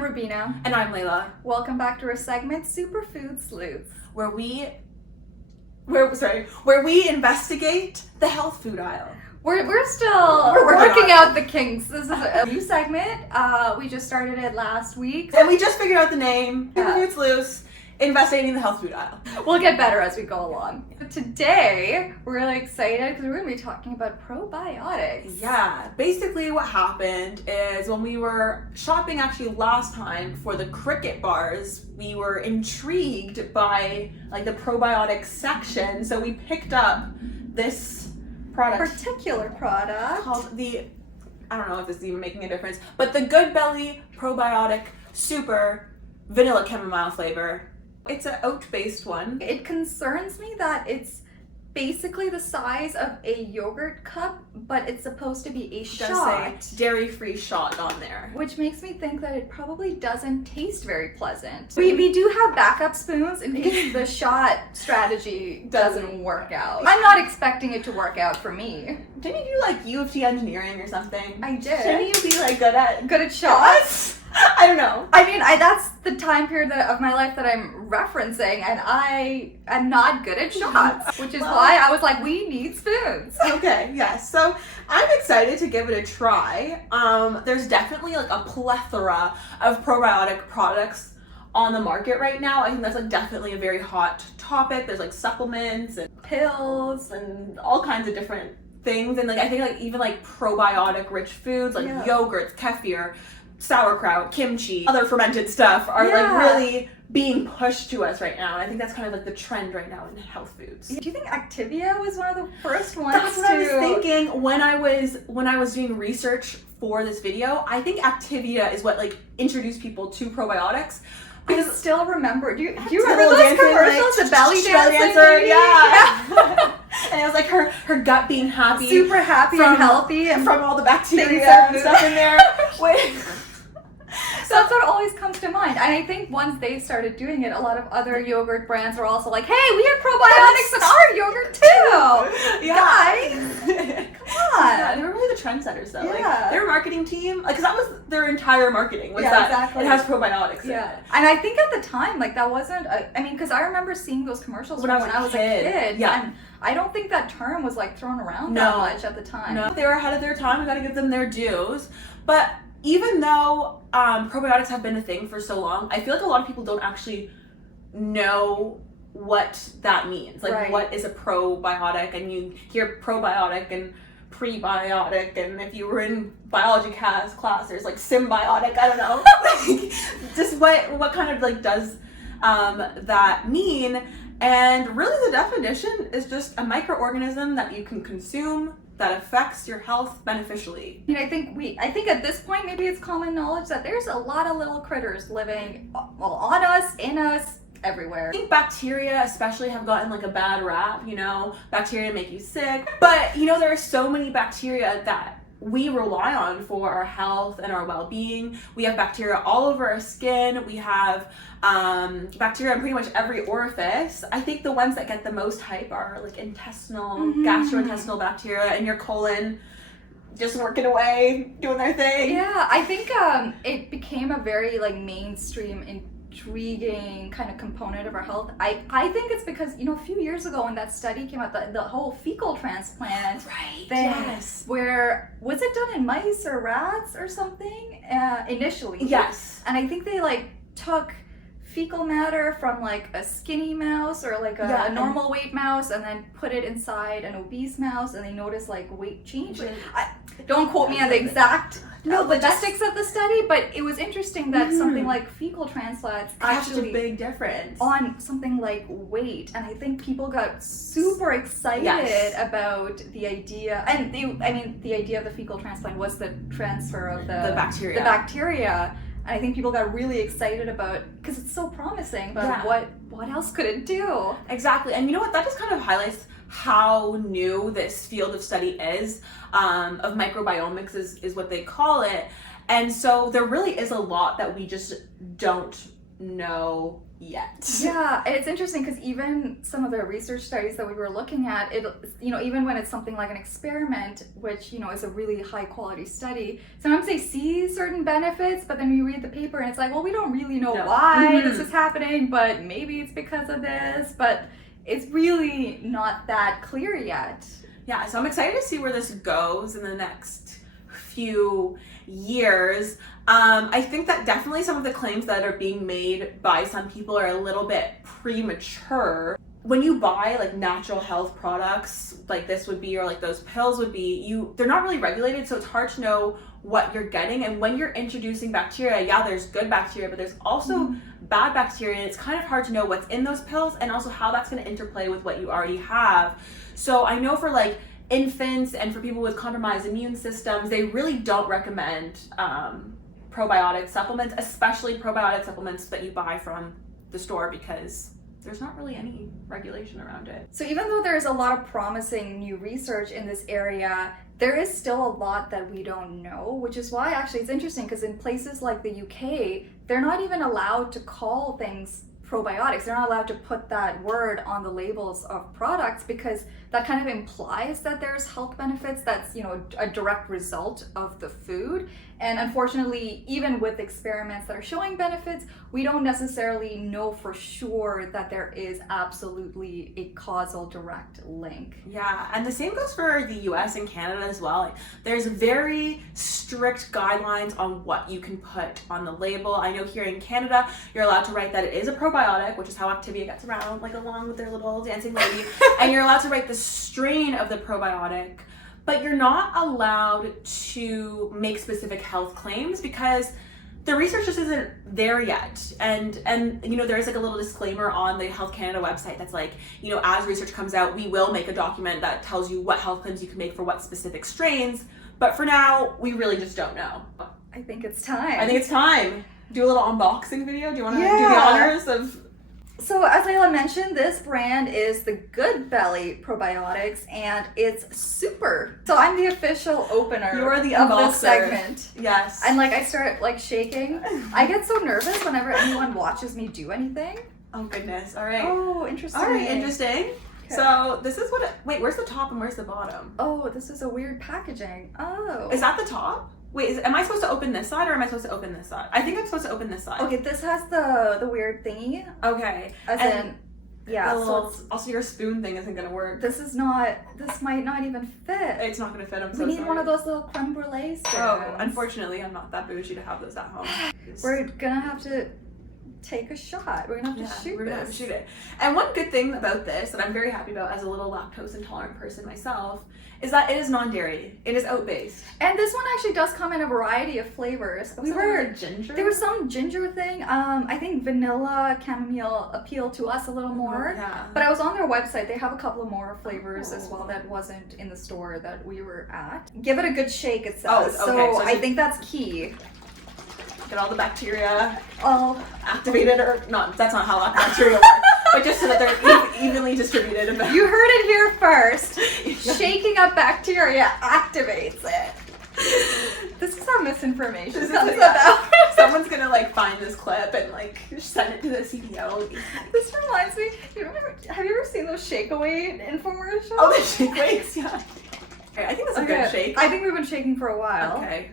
I'm Rubina. And I'm Layla. Welcome back to our segment, Superfood Sleuths, where we investigate the health food aisle. We're still working out the kinks. This is a new segment. We just started it last week. And we just figured out the name, Superfood Sleuths, investigating the health food aisle. We'll get better as we go along. But today, we're really excited because we're going to be talking about probiotics. Yeah, basically what happened is when we were shopping actually last time for the Cricket bars, we were intrigued by like the probiotic section, so we picked up this particular product called the, I don't know if this is even making a difference, but the Good Belly Probiotic Super Vanilla Chamomile flavor. It's an oat-based one. It concerns me that it's basically the size of a yogurt cup, but it's supposed to be a shot. Dairy-free shot on there. Which makes me think that it probably doesn't taste very pleasant. We do have backup spoons in case the shot strategy doesn't work out. I'm not expecting it to work out for me. Didn't you do like U of T engineering or something? I did. Shouldn't you be like good at shots? I don't know. I mean, that's the time period of my life that I'm referencing, and I am not good at shots, which is why I was like, we need spoons. Okay, yes. So I'm excited to give it a try. There's definitely like a plethora of probiotic products on the market right now. I think that's like definitely a very hot topic. There's like supplements and pills and all kinds of different things. And like I think like even like probiotic rich foods like yogurts, kefir, sauerkraut, kimchi, other fermented stuff are like really being pushed to us right now. And I think that's kind of like the trend right now in health foods. Do you think Activia was one of the first ones? That's what I was thinking when I was doing research for this video. I think Activia is what like introduced people to probiotics. I still remember. Do you remember those commercials? The belly dancer? Yeah. And it was like her gut being happy, super happy and healthy, and from all the bacteria and stuff in there. So that's what always comes to mind. And I think once they started doing it, a lot of other yogurt brands were also like, hey, we have probiotics in our yogurt too. Guys, come on. Yeah, they were really the trendsetters though. Like their marketing team, like, cause that was their entire marketing was that it has probiotics in it. And I think at the time, like that wasn't, I mean, cause I remember seeing those commercials when I was a kid. Yeah. And I don't think that term was like thrown around that much at the time. No, they were ahead of their time. We gotta give them their dues. But even though probiotics have been a thing for so long, I feel like a lot of people don't actually know what that means. Like, what is a probiotic? And you hear probiotic and prebiotic, and if you were in biology class, there's like symbiotic. I don't know. Just what kind of like does that mean? And really, the definition is just a microorganism that you can consume that affects your health beneficially. I mean, I think at this point, maybe it's common knowledge that there's a lot of little critters living on us, in us, everywhere. I think bacteria especially have gotten like a bad rap, you know, bacteria make you sick. But, you know, there are so many bacteria that we rely on for our health and our well-being. We have bacteria all over our skin. We have bacteria in pretty much every orifice. I think the ones that get the most hype are like intestinal, gastrointestinal bacteria in your colon, just working away, doing their thing. Yeah, I think it became a very like mainstream, intriguing kind of component of our health. I think it's because, you know, a few years ago when that study came out, the whole fecal transplant thing, where, was it done in mice or rats or something initially? Yes. And I think they like took fecal matter from like a skinny mouse or like a normal weight mouse and then put it inside an obese mouse, and they noticed like weight change. Don't quote me on the exact logistics of the study, but it was interesting that something like fecal transplants actually such a big difference on something like weight. And I think people got super excited about the idea, and the idea of the fecal transplant was the transfer of the bacteria. And I think people got really excited about, because it's so promising, but what else could it do? Exactly. And you know what, that just kind of highlights how new this field of study is, of microbiomics is what they call it. And so there really is a lot that we just don't know yet. Yeah, it's interesting because even some of the research studies that we were looking at, it, you know, even when it's something like an experiment, which, you know, is a really high quality study, sometimes they see certain benefits, but then you read the paper and it's like, well, we don't really know why this is happening, but maybe it's because of this, but it's really not that clear yet. Yeah, so I'm excited to see where this goes in the next few years. I think that definitely some of the claims that are being made by some people are a little bit premature. When you buy like natural health products like this would be, or like those pills would be, they're not really regulated, so it's hard to know what you're getting. And when you're introducing bacteria, yeah, there's good bacteria, but there's also bad bacteria, and it's kind of hard to know what's in those pills and also how that's going to interplay with what you already have. So I know for like infants and for people with compromised immune systems, they really don't recommend probiotic supplements, especially probiotic supplements that you buy from the store, because there's not really any regulation around it. So even though there's a lot of promising new research in this area, there is still a lot that we don't know, which is why actually it's interesting, because in places like the UK, they're not even allowed to call things probiotics. They're not allowed to put that word on the labels of products, because that kind of implies that there's health benefits. That's, you know, a direct result of the food. And unfortunately, even with experiments that are showing benefits, we don't necessarily know for sure that there is absolutely a causal direct link. Yeah, and the same goes for the US and Canada as well. Like, there's very strict guidelines on what you can put on the label. I know here in Canada, you're allowed to write that it is a probiotic, which is how Activia gets around, like along with their little dancing lady. And you're allowed to write the strain of the probiotic, but you're not allowed to make specific health claims because the research just isn't there yet. And you know, there's like a little disclaimer on the Health Canada website that's like, you know, as research comes out, we will make a document that tells you what health claims you can make for what specific strains. But for now, we really just don't know. I think it's time. I think it's time. Do a little unboxing video. Do you want to do the honors of? So as Layla mentioned, this brand is the Good Belly Probiotics, and it's super. So I'm the official opener You're the of unboxer. this segment. Yes. And like I start like shaking. I get so nervous whenever anyone watches me do anything. Oh goodness. All right. Oh, interesting. All right, interesting. Okay. So this is what wait, where's the top and where's the bottom? Oh, this is a weird packaging. Oh. Is that the top? Wait, am I supposed to open this side or am I supposed to open this side? I think I'm supposed to open this side. Okay, this has the weird thingy. Okay. As in, yeah. So it's, also your spoon thing isn't gonna work. this might not even fit. It's not gonna fit. I'm so We need sorry. one of those little creme brulee spoons. Oh, unfortunately, I'm not that bougie to have those at home. We're gonna have to take a shot. We're gonna have to shoot we're gonna have to this. shoot it. And one good thing about this that I'm very happy about as a little lactose intolerant person myself is that it is non-dairy. It is oat-based. And this one actually does come in a variety of flavors. Ginger. There was some ginger thing. I think vanilla, chamomile appealed to us a little more. Yeah. But I was on their website. They have a couple of more flavors as well that wasn't in the store that we were at. Give it a good shake, it says. Oh, okay. So So I think that's key. Get all the bacteria Oh, activated, or not. That's not how bacteria work. But just so that they're evenly distributed. you heard it here first. Shaking up bacteria activates it. This is how misinformation comes about. Someone's gonna like find this clip and like send it to the CPO. This reminds me, have you ever seen those shake away infomercials? Oh, the shake weights, yeah. Okay, I think that's a good shake. I think we've been shaking for a while. Okay.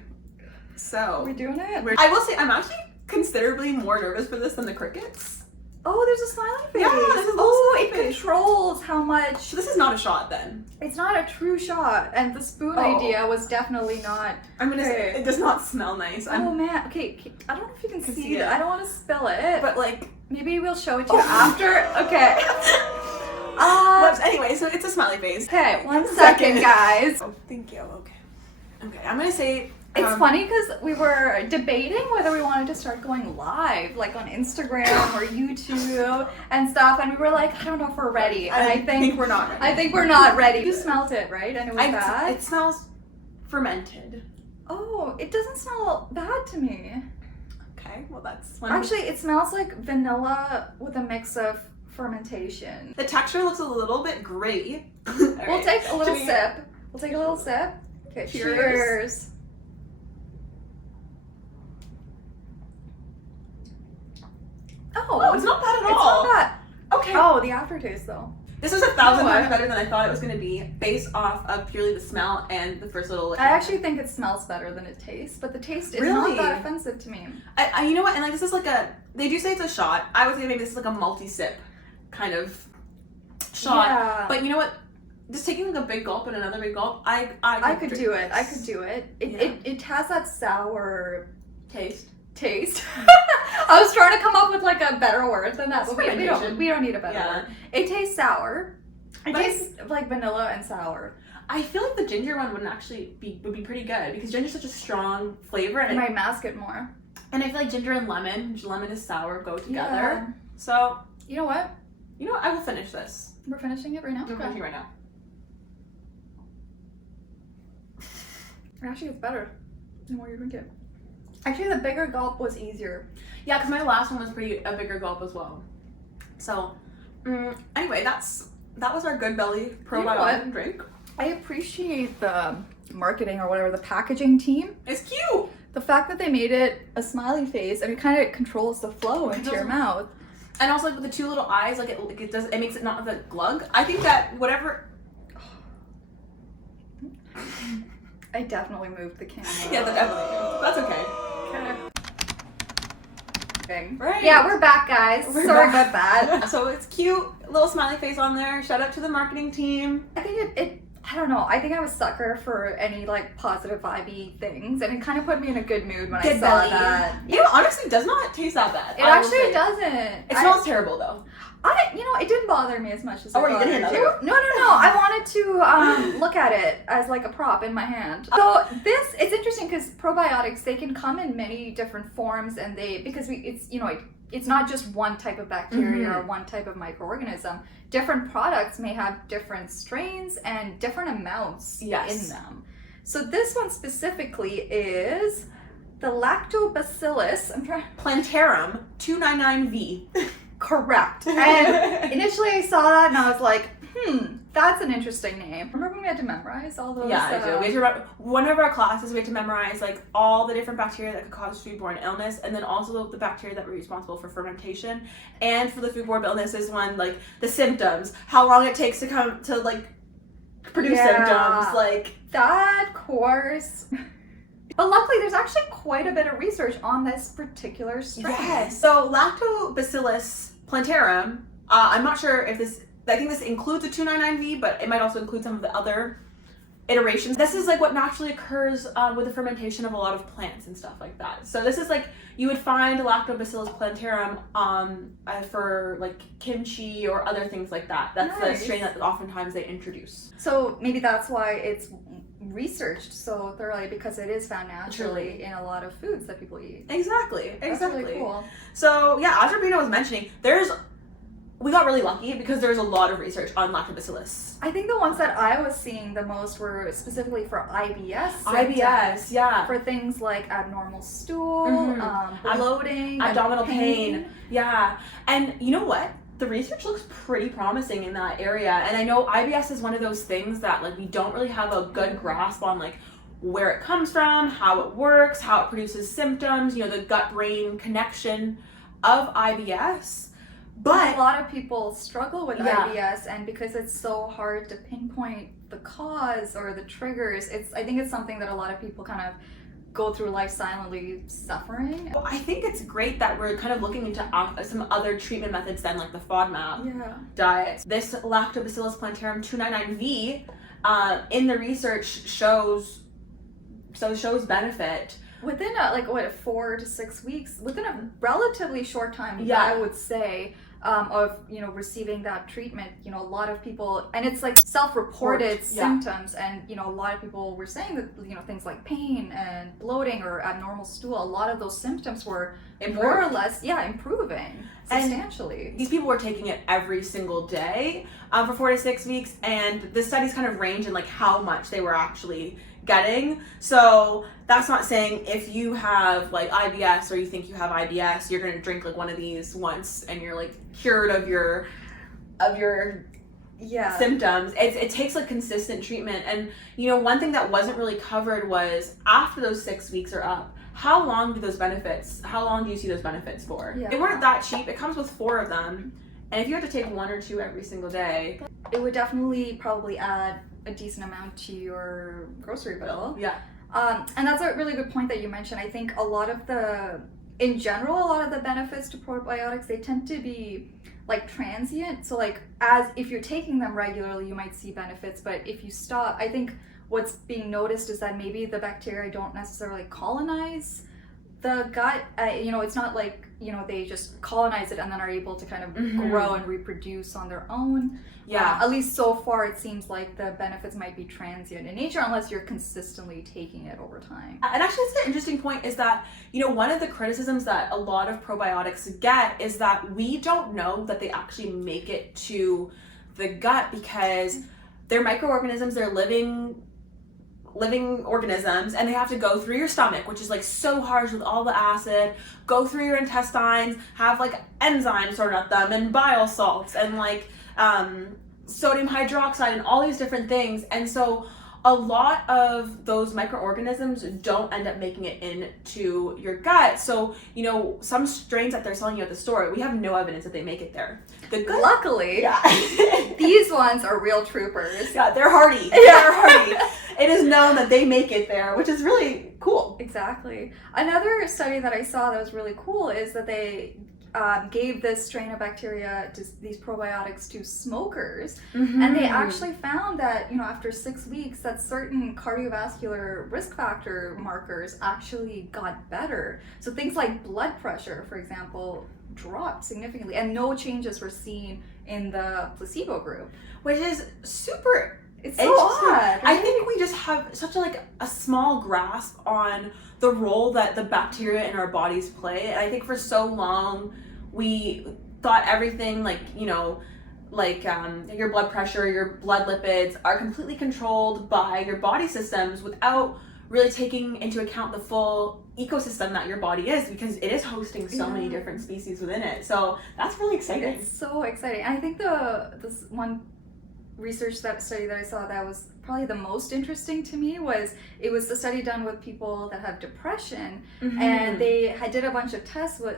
So Are we doing it? I will say I'm actually considerably more nervous for this than the crickets. Oh, there's a smiley face. Yeah, there's a little oh, smiley it face. controls how much. So this is not a shot then. It's not a true shot, and the spoon idea was definitely not. I'm gonna say it does not smell nice. Oh man, okay, I don't know if you can see it. it. I don't want to spill it. But like, maybe we'll show it to you after. Okay. Anyway, so it's a smiley face. Okay, 1 second, guys. Oh, thank you. Okay. Okay, I'm gonna say. It's funny because we were debating whether we wanted to start going live, like on Instagram or YouTube and stuff, and we were like, I don't know if we're ready. And I think we're not ready. I think we're not ready. You smelled it, right? And it was bad? It smells fermented. Oh, it doesn't smell bad to me. Okay, well that's one. Actually, it smells like vanilla with a mix of fermentation. The texture looks a little bit gray. We'll take a little sip. We'll take a little sip. Okay, cheers. Oh, it's not bad at all. It's not bad. Okay. Oh, the aftertaste though. This was 1,000 times better than I thought it was going to be, based off of purely the smell and the first little. I actually think it smells better than it tastes, but the taste is not that offensive to me. You know what? And like, this is like they do say it's a shot. I would say maybe this is like a multi-sip kind of shot. Yeah. But you know what? Just taking like a big gulp and another big gulp, I could do it. I could do it. It has that sour taste. I was trying to come up with like a better word than that, but we don't need a better word. It tastes sour. It tastes like vanilla and sour. I feel like the ginger one would be pretty good because ginger's such a strong flavor. And it might mask it more. And I feel like ginger and lemon is sour, go together. Yeah. So you know what? I will finish this. We're finishing it right now? We're finishing it right now. Actually, it's better the more you drink it. Actually, the bigger gulp was easier. Yeah, because my last one was a bigger gulp as well. So, anyway, that was our Good Belly probiotic drink. I appreciate the marketing or whatever, the packaging team. It's cute! The fact that they made it a smiley face, and it kind of controls the flow into your mouth. And also, like, with the two little eyes, like, it makes it not like a glug. I think that whatever... I definitely moved the camera. Yeah, that's okay. Right. Yeah, we're back, guys. Sorry about that. So it's cute, little smiley face on there. Shout out to the marketing team. I think I don't know. I think I'm a sucker for any like positive vibey things, and it kind of put me in a good mood when I saw that. You know, honestly, does not taste that bad. It actually doesn't. It smells terrible though. It didn't bother me as much as are you getting another? No. I wanted to look at it as like a prop in my hand. So it's interesting because probiotics, they can come in many different forms, and it's not just one type of bacteria or one type of microorganism. Different products may have different strains and different amounts in them. So this one specifically is the Lactobacillus. Plantarum 299V. Correct. And initially I saw that and I was like, that's an interesting name. Remember when we had to memorize all those? Yeah, I do. We had to, one of our classes, we had to memorize like all the different bacteria that could cause foodborne illness, and then also the bacteria that were responsible for fermentation. And for the foodborne illnesses one, like the symptoms, how long it takes to come to like produce symptoms, like that course. But luckily, there's actually quite a bit of research on this particular strain. Yes. So Lactobacillus plantarum, I'm not sure if I think this includes a 299V, but it might also include some of the other iterations. This is like what naturally occurs with the fermentation of a lot of plants and stuff like that. So this is like, you would find Lactobacillus plantarum for like kimchi or other things like that. That's the strain that oftentimes they introduce. So maybe that's why it's researched so thoroughly, because it is found naturally in a lot of foods that people eat. Exactly. That's really cool. So yeah, as Rubina was mentioning, we got really lucky because there's a lot of research on Lactobacillus. I think the ones that I was seeing the most were specifically for IBS. IBS, yeah. For things like abnormal stool, bloating, abdominal pain. Yeah. And you know what? The research looks pretty promising in that area. And I know IBS is one of those things that like we don't really have a good grasp on, like where it comes from, how it works, how it produces symptoms, the gut-brain connection of IBS. But a lot of people struggle with IBS, and because it's so hard to pinpoint the cause or the triggers, I think it's something that a lot of people kind of go through life silently suffering. Well, I think it's great that we're kind of looking into some other treatment methods than like the FODMAP diet. This Lactobacillus plantarum 299V in the research shows benefit. Within 4 to 6 weeks, within a relatively short time, I would say, of receiving that treatment, a lot of people, and it's like self-reported symptoms, and a lot of people were saying that things like pain and bloating or abnormal stool, a lot of those symptoms were more or less improving substantially. And these people were taking it every single day for 4 to 6 weeks, and the studies kind of range in like how much they were actually getting. So that's not saying if you have like IBS or you think you have IBS, you're gonna drink like one of these once and you're like cured of your symptoms. It takes like consistent treatment. And one thing that wasn't really covered was after those 6 weeks are up, how long do you see those benefits for? Yeah. They weren't that cheap. It comes with 4 of them. And if you had to take 1 or 2 every single day, it would definitely probably add a decent amount to your grocery bill. Yeah. And that's a really good point that you mentioned. I think a lot of the benefits to probiotics, they tend to be like transient. So like if you're taking them regularly, you might see benefits, but if you stop, I think what's being noticed is that maybe the bacteria don't necessarily colonize the gut. It's not like, they just colonize it and then are able to kind of grow and reproduce on their own. Yeah. At least so far, it seems like the benefits might be transient in nature unless you're consistently taking it over time. And actually, it's an interesting point is that, one of the criticisms that a lot of probiotics get is that we don't know that they actually make it to the gut because they're microorganisms, they're living organisms, and they have to go through your stomach, which is like so harsh with all the acid, go through your intestines, have like enzymes thrown at them and bile salts and like sodium hydroxide and all these different things. And so a lot of those microorganisms don't end up making it into your gut. So, some strains that they're selling you at the store, we have no evidence that they make it there. Luckily, yeah. These ones are real troopers. Yeah, they're hardy. They're hardy. It is known that they make it there, which is really cool. Exactly. Another study that I saw that was really cool is that they gave this strain of bacteria, these probiotics, to smokers, and they actually found that after 6 weeks that certain cardiovascular risk factor markers actually got better. So things like blood pressure, for example, dropped significantly, and no changes were seen in the placebo group, which is super. It's so odd. Right? I think we just have such a small grasp on the role that the bacteria in our bodies play, and I think for so long we thought everything your blood pressure, your blood lipids are completely controlled by your body systems without really taking into account the full ecosystem that your body is, because it is hosting so many different species within it. So that's really exciting. It's so exciting. And I think this one research study that I saw that was probably the most interesting to me was the study done with people that have depression, and they did a bunch of tests with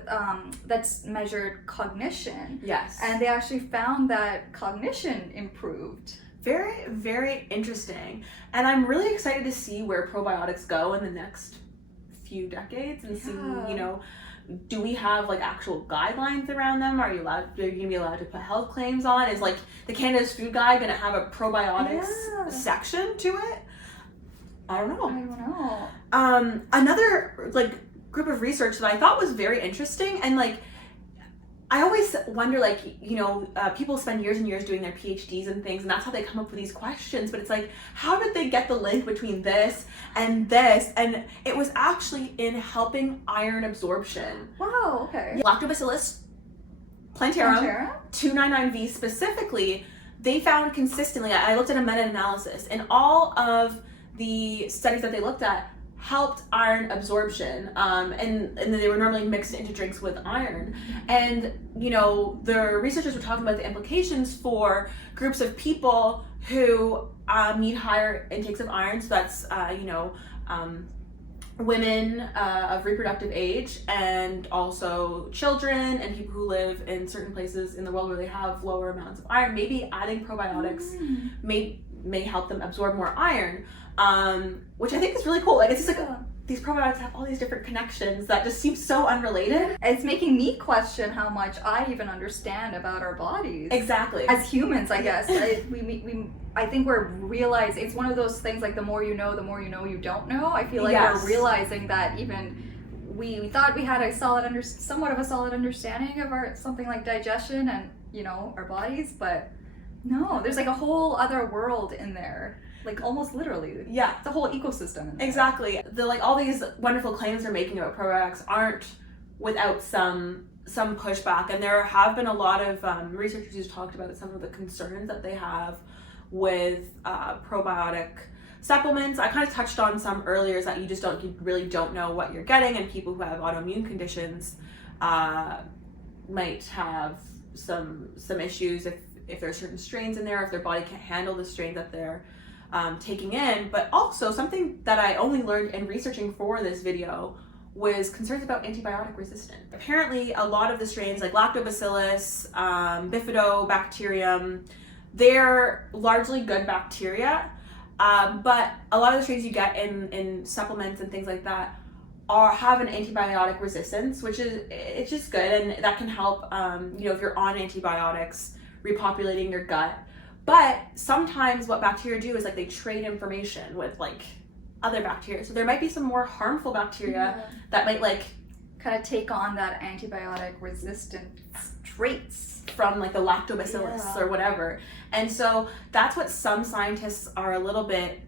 that's measured cognition. Yes. And they actually found that cognition improved. Very, very interesting. And I'm really excited to see where probiotics go in the next few decades and see, do we have actual guidelines around them? Are you going to be allowed to put health claims on? Is the Canada's Food Guide going to have a probiotics section to it? I don't know. Another group of research that I thought was very interesting, and I always wonder, people spend years and years doing their PhDs and things, and that's how they come up with these questions, but it's how did they get the link between this? And it was actually in helping iron absorption. Wow, okay. Lactobacillus, plantarum, 299V specifically, they found consistently, I looked at a meta-analysis, and all of the studies that they looked at helped iron absorption, and they were normally mixed into drinks with iron. And the researchers were talking about the implications for groups of people who need higher intakes of iron. So that's women of reproductive age, and also children and people who live in certain places in the world where they have lower amounts of iron. Maybe adding probiotics may help them absorb more iron, which I think is really cool. It's just these probiotics have all these different connections that just seem so unrelated. It's making me question how much I even understand about our bodies. Exactly. As humans, I guess. I think we're realizing, it's one of those things the more you know you don't know. I feel we're realizing that even we thought we had somewhat of a solid understanding of something like digestion and, our bodies, but no, there's a whole other world in there. Almost literally. Yeah. It's a whole ecosystem in there. Exactly. All these wonderful claims they're making about probiotics aren't without some pushback, and there have been a lot of researchers who've talked about some of the concerns that they have with probiotic supplements. I kind of touched on some earlier, is that you really don't know what you're getting, and people who have autoimmune conditions might have some issues if there are certain strains in there, if their body can't handle the strains that they're taking in. But also something that I only learned in researching for this video was concerns about antibiotic resistance. Apparently, a lot of the strains like Lactobacillus, Bifidobacterium, they're largely good bacteria, but a lot of the strains you get in supplements and things like that have an antibiotic resistance, which is, it's just good, and that can help, if you're on antibiotics, repopulating your gut. But sometimes what bacteria do is like they trade information with like other bacteria. So there might be some more harmful bacteria that might like kind of take on that antibiotic resistance traits from like the Lactobacillus or whatever. And so that's what some scientists are a little bit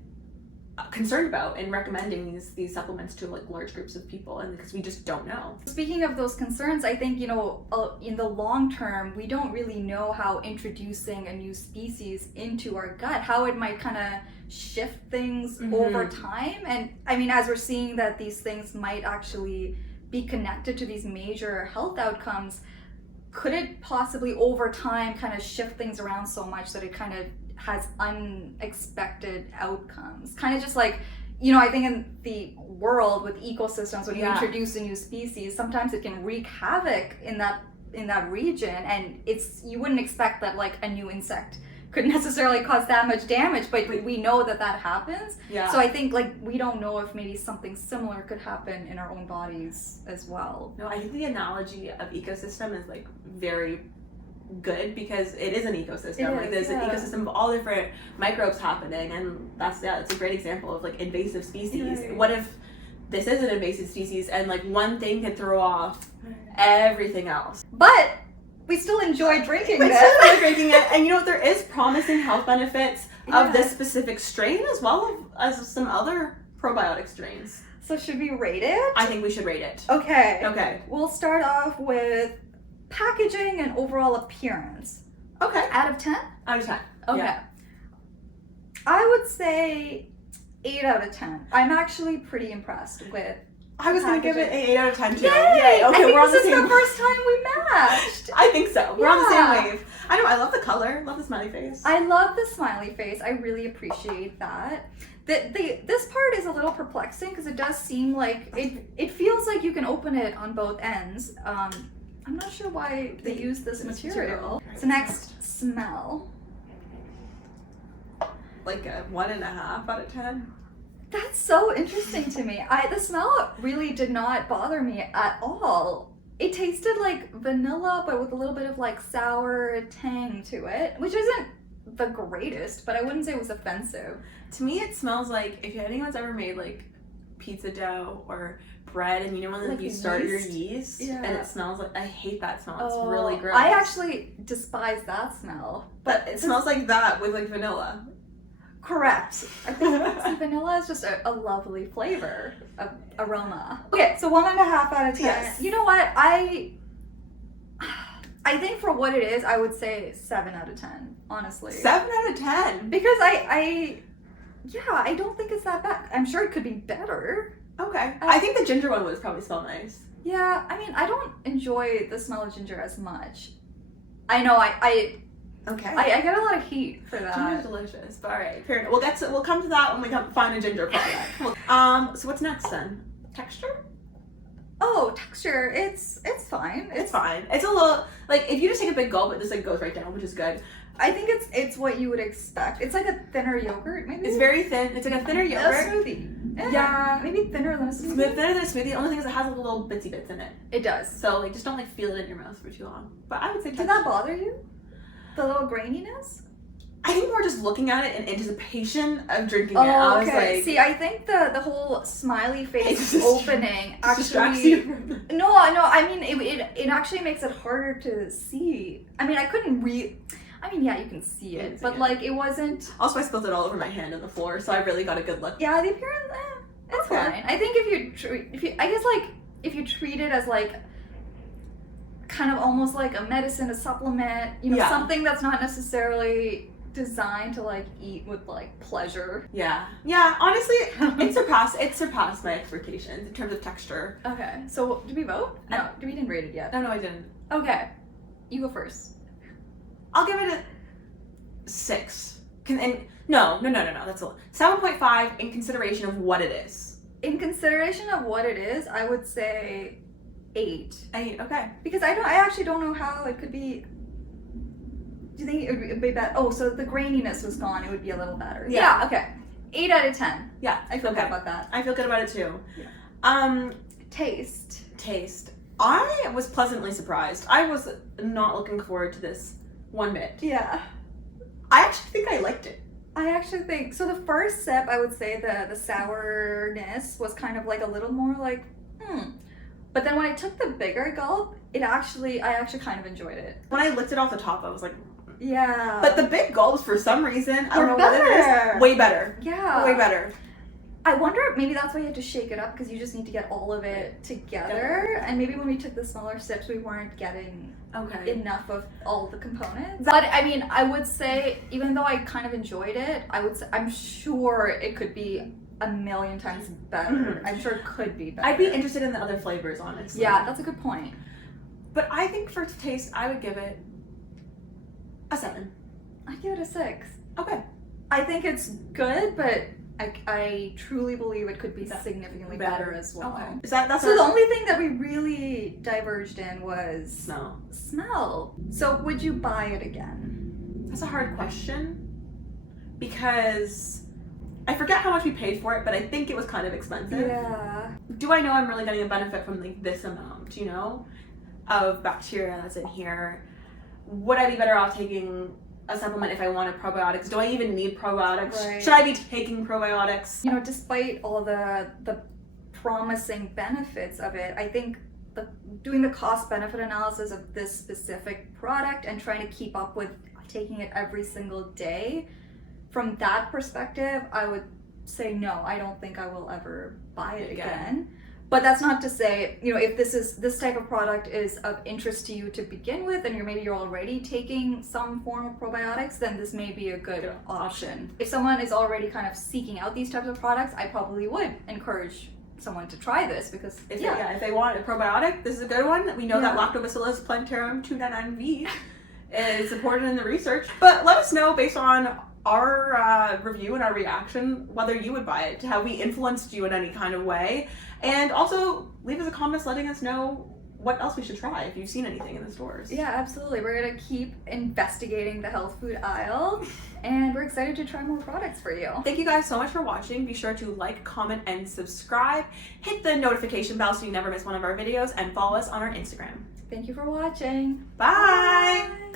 concerned about in recommending these supplements to like large groups of people, and because we just don't know. Speaking of those concerns, I think, in the long term, we don't really know how introducing a new species into our gut, how it might kind of shift things over time. And I mean, as we're seeing that these things might actually be connected to these major health outcomes, could it possibly over time kind of shift things around so much that it kind of has unexpected outcomes? Kind of just like, I think in the world with ecosystems, when you introduce a new species, sometimes it can wreak havoc in that region, and you wouldn't expect that like a new insect could necessarily cause that much damage, but we know that happens. So I think like we don't know if maybe something similar could happen in our own bodies as well. No, I think the analogy of ecosystem is like very good, because it is an ecosystem. Like there's an ecosystem of all different microbes happening, and it's a great example of like invasive species. What if this is an invasive species and like one thing can throw off everything else? But we still enjoy drinking this. And there is promising health benefits of this specific strain as well as some other probiotic strains. So should we rate it? I think we should rate it. Okay. We'll start off with packaging and overall appearance. Okay. Out of 10? Out of 10. Okay. Yeah. I would say 8 out of 10. I'm actually pretty impressed with I was going to give it an 8 out of 10 too. Yay! Okay, I think we're on this the is same. the first time we matched. I think so. We're on the same wave. I know. I love the color. Love the smiley face. I love the smiley face. I really appreciate that. This part is a little perplexing because it does seem like it feels like you can open it on both ends. I'm not sure why they use this material. So next, smell. Like a 1.5 out of 10. That's so interesting to me. The smell really did not bother me at all. It tasted like vanilla, but with a little bit of like sour tang to it, which isn't the greatest, but I wouldn't say it was offensive. To me, it smells like if anyone's ever made like pizza dough or bread, and when like you start your yeast, and it smells like, I hate that smell. It's really gross. I actually despise that smell, but it smells like that with like vanilla. Correct. I think vanilla is just a lovely flavor, aroma. Okay, so 1.5 out of 10. Yes. You know what? I think for what it is, I would say 7 out of 10, honestly. 7 out of 10? Because I don't think it's that bad. I'm sure it could be better. Okay. I think the ginger one would probably smell nice. Yeah, I mean, I don't enjoy the smell of ginger as much. I know, I get a lot of heat for that. Ginger's delicious. But all right, fair enough. We'll come to that when we find a ginger product. So what's next then? Texture? Oh, texture. It's fine. It's fine. It's a little like if you just take a big gulp, it just like goes right down, which is good. I think it's what you would expect. It's like a thinner yogurt, maybe. It's very thin. It's like a thinner yogurt. A smoothie. Yeah. Maybe thinner than a smoothie. Thinner than a smoothie. The only thing is it has like little bitsy bits in it. It does. So like just don't like feel it in your mouth for too long. But I would say texture. Did that bother you? The little graininess? I think more just looking at it in anticipation of drinking it. I was like, see, I think the whole smiley face opening actually distracts you. No, I mean it actually makes it harder to see. I mean, I couldn't yeah, you can see it, but like it wasn't. Also, I spilled it all over my hand on the floor, so I really got a good look. Yeah, the appearance, it's fine. I think if you treat it as like kind of almost like a medicine, a supplement, something that's not necessarily designed to like eat with like pleasure. Yeah, honestly, it surpassed my expectations in terms of texture. Okay, so did we vote? No, we didn't rate it yet. No, I didn't. Okay, you go first. I'll give it a 6. No, that's a 7.5 in consideration of what it is. In consideration of what it is, I would say 8. 8, okay. Because I actually don't know how it could be. Do you think it would be better? Oh, so the graininess was gone. It would be a little better. Yeah. Okay. 8 out of 10. Yeah, I feel good about that. I feel good about it too. Yeah. Taste. I was pleasantly surprised. I was not looking forward to this one bit. Yeah. I actually think I liked it. I actually think so. The first sip, I would say the sourness was kind of like a little more like, But then when I took the bigger gulp, I actually kind of enjoyed it. When I licked it off the top, I was like, yeah. But the big gulps, for some reason, I don't know better. what it is, way better. Yeah. Way better. I wonder if maybe that's why you have to shake it up, because you just need to get all of it together. And maybe when we took the smaller sips, we weren't getting enough of all the components. But I mean, I would say, even though I kind of enjoyed it, I'm sure it could be a million times better. I'm sure it could be better. I'd be interested in the other flavors, honestly. Yeah, that's a good point. But I think for taste, I would give it a 7. I'd give it a 6. Okay. I think it's good, but I truly believe it could be significantly better as well. Okay. That's so the only thing that we really diverged in was smell. So would you buy it again? That's a hard question, because I forget how much we paid for it, but I think it was kind of expensive. Yeah. Do I know I'm really getting a benefit from like this amount, of bacteria that's in here? Would I be better off taking a supplement if I wanted probiotics? Do I even need probiotics? Right. Should I be taking probiotics? Despite all the promising benefits of it, I think doing the cost-benefit analysis of this specific product and trying to keep up with taking it every single day, from that perspective, I would say no, I don't think I will ever buy it again. But that's not to say, if this type of product is of interest to you to begin with, and maybe you're already taking some form of probiotics, then this may be a good option. If someone is already kind of seeking out these types of products, I probably would encourage someone to try this, because if they want a probiotic, this is a good one. We know that Lactobacillus plantarum 299V is supported in the research. But let us know, based on our review and our reaction, whether you would buy it. Have we influenced you in any kind of way? And also leave us a comment letting us know what else we should try if you've seen anything in the stores. Yeah, absolutely. We're going to keep investigating the health food aisle, and we're excited to try more products for you. Thank you guys so much for watching. Be sure to like, comment, and subscribe. Hit the notification bell so you never miss one of our videos, and follow us on our Instagram. Thank you for watching. Bye! Bye.